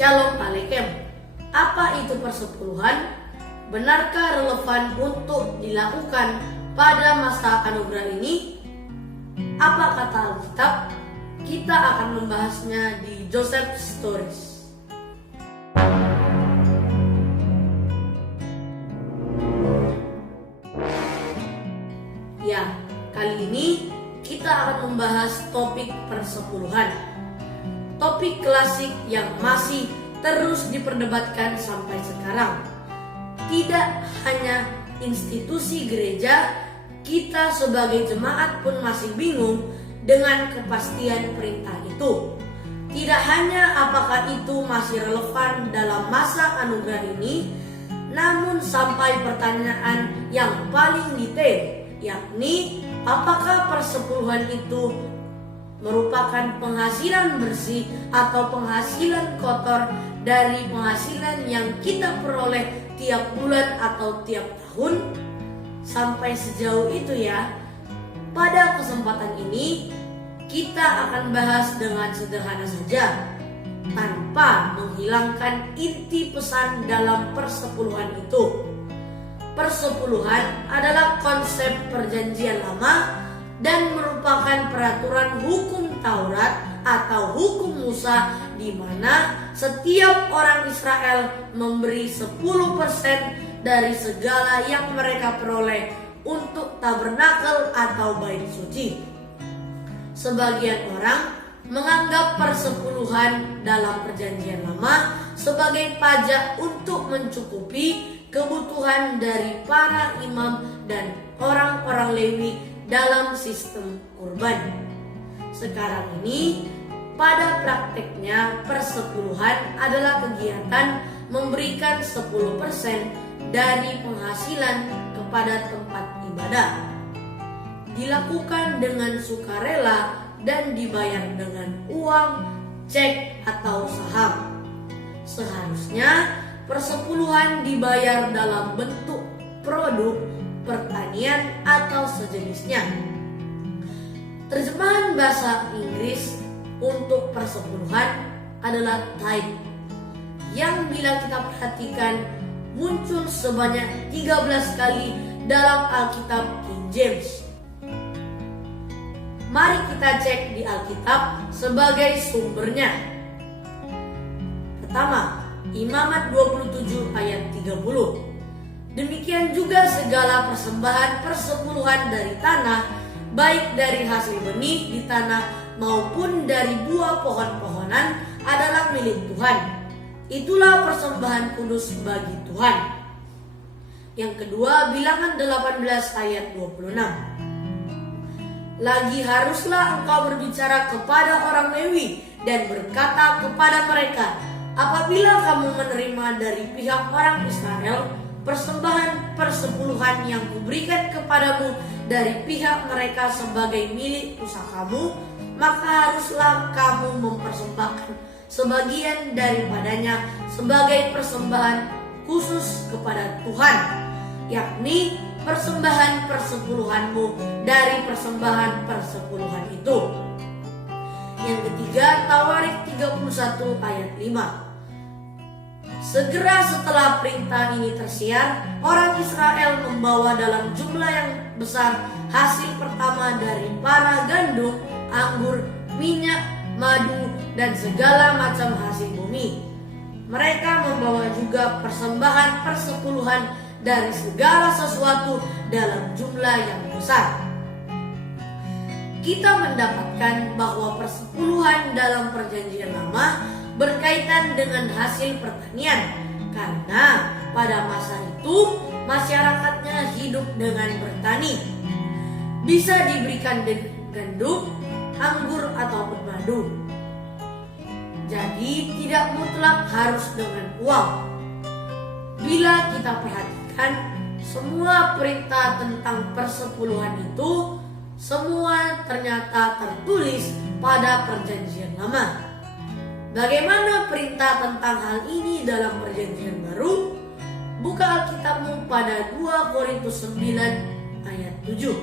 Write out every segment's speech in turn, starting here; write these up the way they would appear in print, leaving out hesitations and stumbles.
Shalom Aleichem. Apa itu persepuluhan? Benarkah relevan untuk dilakukan pada masa anugerah ini? Apa kata Alkitab? Kita akan membahasnya di Joseph Stories. Ya, kali ini kita akan membahas topik persepuluhan. Topik klasik yang masih terus diperdebatkan sampai sekarang. Tidak hanya institusi gereja, kita sebagai jemaat pun masih bingung dengan kepastian perintah itu. Tidak hanya apakah itu masih relevan dalam masa anugerah ini, namun sampai pertanyaan yang paling detail, yakni apakah persepuluhan itu merupakan penghasilan bersih atau penghasilan kotor dari penghasilan yang kita peroleh tiap bulan atau tiap tahun. Sampai sejauh itu ya. Pada kesempatan ini kita akan bahas dengan sederhana saja, tanpa menghilangkan inti pesan dalam persepuluhan itu. Persepuluhan adalah konsep perjanjian lama dan merupakan peraturan hukum Taurat atau hukum Musa, di mana setiap orang Israel memberi 10% dari segala yang mereka peroleh untuk tabernakel atau bait suci. Sebagian orang menganggap persepuluhan dalam perjanjian lama sebagai pajak untuk mencukupi kebutuhan dari para imam dan orang-orang Lewi dalam sistem kurban. Sekarang ini, pada prakteknya persepuluhan adalah kegiatan memberikan 10% dari penghasilan kepada tempat ibadah. Dilakukan dengan sukarela dan dibayar dengan uang, cek atau saham. Seharusnya persepuluhan dibayar dalam bentuk produk pertanian atau sejenisnya. Terjemahan bahasa Inggris untuk persepuluhan adalah tithe, yang bila kita perhatikan muncul sebanyak 13 kali dalam Alkitab King James. Mari kita cek di Alkitab sebagai sumbernya. Pertama, Imamat 27 ayat 30. Demikian juga segala persembahan persepuluhan dari tanah, baik dari hasil benih di tanah maupun dari buah pohon-pohonan, adalah milik Tuhan. Itulah persembahan kudus bagi Tuhan. Yang kedua, Bilangan 18 ayat 26. Lagi haruslah engkau berbicara kepada orang Lewi dan berkata kepada mereka, apabila kamu menerima dari pihak orang Israel persembahan persepuluhan yang kuberikan kepadamu dari pihak mereka sebagai milik pusakamu, maka haruslah kamu mempersembahkan sebagian daripadanya sebagai persembahan khusus kepada Tuhan, yakni persembahan persepuluhanmu dari persembahan persepuluhan itu. Yang ketiga, Tawarik 31 ayat 5. Segera setelah perintah ini tersiar, orang Israel membawa dalam jumlah yang besar hasil pertama dari para gandum, anggur, minyak, madu, dan segala macam hasil bumi. Mereka membawa juga persembahan persepuluhan dari segala sesuatu dalam jumlah yang besar. Kita mendapatkan bahwa persepuluhan dalam perjanjian lama berkaitan dengan hasil pertanian, karena pada masa itu masyarakatnya hidup dengan bertani. Bisa diberikan gandum, anggur ataupun madu. Jadi tidak mutlak harus dengan uang. Bila kita perhatikan semua perintah tentang persepuluhan itu, semua ternyata tertulis pada perjanjian lama. Bagaimana perintah tentang hal ini dalam perjanjian baru? Buka Alkitabmu pada 2 Korintus 9 ayat 7.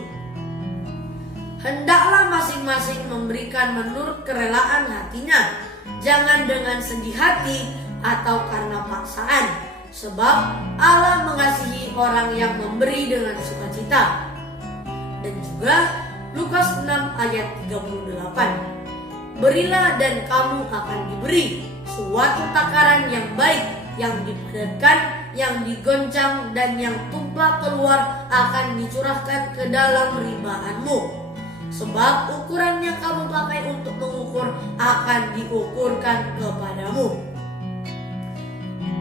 Hendaklah masing-masing memberikan menurut kerelaan hatinya, jangan dengan sedih hati atau karena paksaan, sebab Allah mengasihi orang yang memberi dengan sukacita. Dan juga Lukas 6 ayat 38. Berilah dan kamu akan diberi, suatu takaran yang baik, yang dipadatkan, yang digoncang, dan yang tumpah keluar akan dicurahkan ke dalam ribaanmu. Sebab ukuran yang kamu pakai untuk mengukur akan diukurkan kepadamu.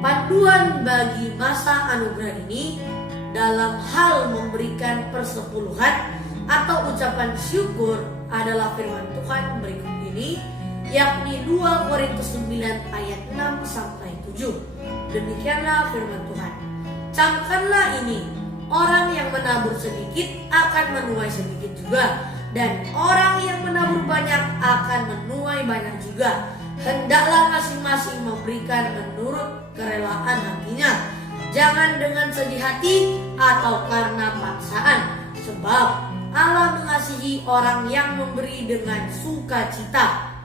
Panduan bagi masa anugerah ini dalam hal memberikan persepuluhan atau ucapan syukur adalah firman Tuhan berikut ini, yakni 2 Korintus 9 ayat 6-7. Demikianlah firman Tuhan. Camkanlah ini, orang yang menabur sedikit akan menuai sedikit juga, dan orang yang menabur banyak akan menuai banyak juga. Hendaklah masing-masing memberikan menurut kerelaan hatinya, jangan dengan sedih hati atau karena paksaan, sebab Allah mengasihi orang yang memberi dengan sukacita.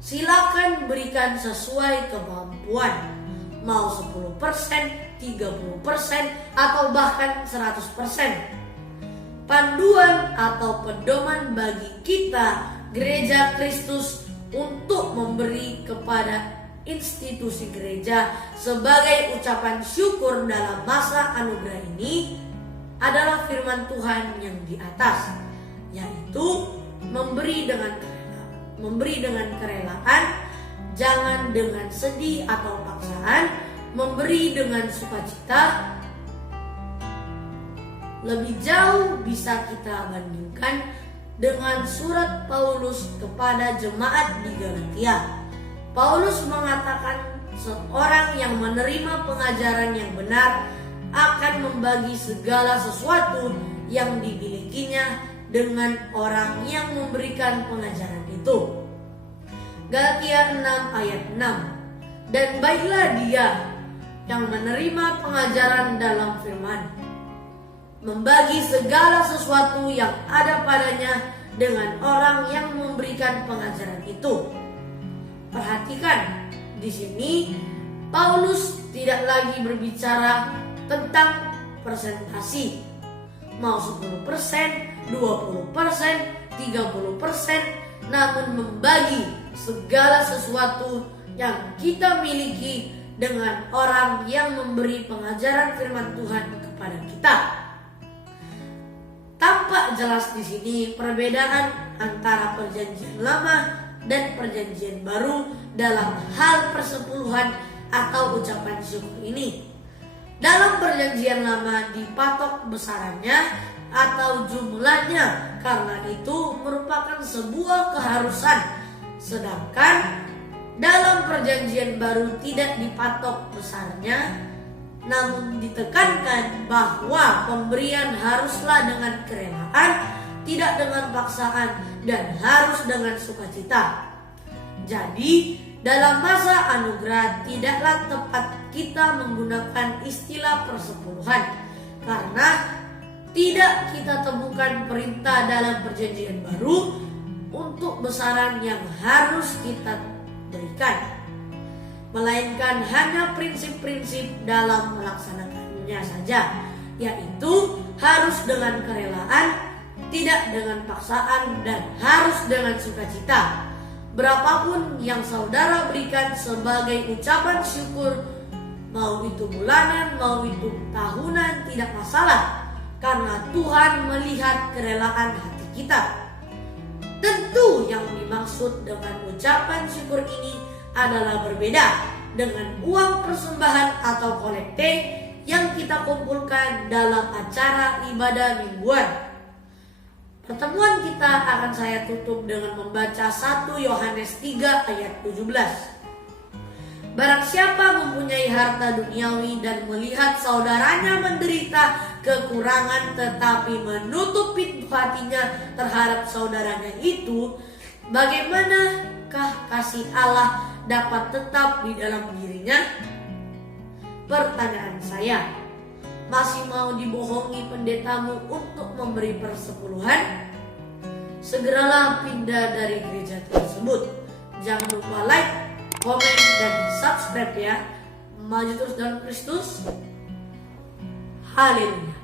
Silakan berikan sesuai kemampuan, mau 10%, 30%, atau bahkan 100%. Panduan atau pedoman bagi kita Gereja Kristus untuk memberi kepada institusi gereja sebagai ucapan syukur dalam masa anugerah ini adalah firman Tuhan yang di atas, yaitu memberi dengan kerelaan, jangan dengan sedih atau paksaan, memberi dengan sukacita. Lebih jauh bisa kita bandingkan dengan surat Paulus kepada jemaat di Galatia. Paulus mengatakan seorang yang menerima pengajaran yang benar akan membagi segala sesuatu yang dimilikinya dengan orang yang memberikan pengajaran itu. Galatia 6 ayat 6. Dan baiklah dia yang menerima pengajaran dalam firman, membagi segala sesuatu yang ada padanya dengan orang yang memberikan pengajaran itu. Perhatikan, di sini Paulus tidak lagi berbicara tentang persentasi, mau 10%, 20%, 30%, namun membagi segala sesuatu yang kita miliki dengan orang yang memberi pengajaran firman Tuhan kepada kita. Tampak jelas di sini perbedaan antara perjanjian lama dan perjanjian baru dalam hal persepuluhan atau ucapan syukur ini. Dalam perjanjian lama dipatok besarannya atau jumlahnya, karena itu merupakan sebuah keharusan. Sedangkan dalam perjanjian baru tidak dipatok besarnya, namun ditekankan bahwa pemberian haruslah dengan kerelaan, tidak dengan paksaan, dan harus dengan sukacita. Jadi, dalam masa anugerah tidaklah tepat kita menggunakan istilah persepuluhan, karena tidak kita temukan perintah dalam perjanjian baru untuk besaran yang harus kita berikan, melainkan hanya prinsip-prinsip dalam melaksanakannya saja, yaitu harus dengan kerelaan, tidak dengan paksaan, dan harus dengan sukacita. Berapapun yang saudara berikan sebagai ucapan syukur, mau itu bulanan, mau itu tahunan, tidak masalah, karena Tuhan melihat kerelaan hati kita. Tentu yang dimaksud dengan ucapan syukur ini adalah berbeda dengan uang persembahan atau kolekte yang kita kumpulkan dalam acara ibadah mingguan. Pertemuan kita akan saya tutup dengan membaca 1 Yohanes 3 ayat 17. Barang siapa mempunyai harta duniawi dan melihat saudaranya menderita kekurangan tetapi menutup pintu hatinya terhadap saudaranya itu, bagaimanakah kasih Allah dapat tetap di dalam dirinya? Pertanyaan saya, masih mau dibohongi pendetamu untuk memberi persepuluhan? Segeralah pindah dari gereja tersebut. Jangan lupa like, komen, dan subscribe ya. Maju terus dalam Kristus. Haleluya.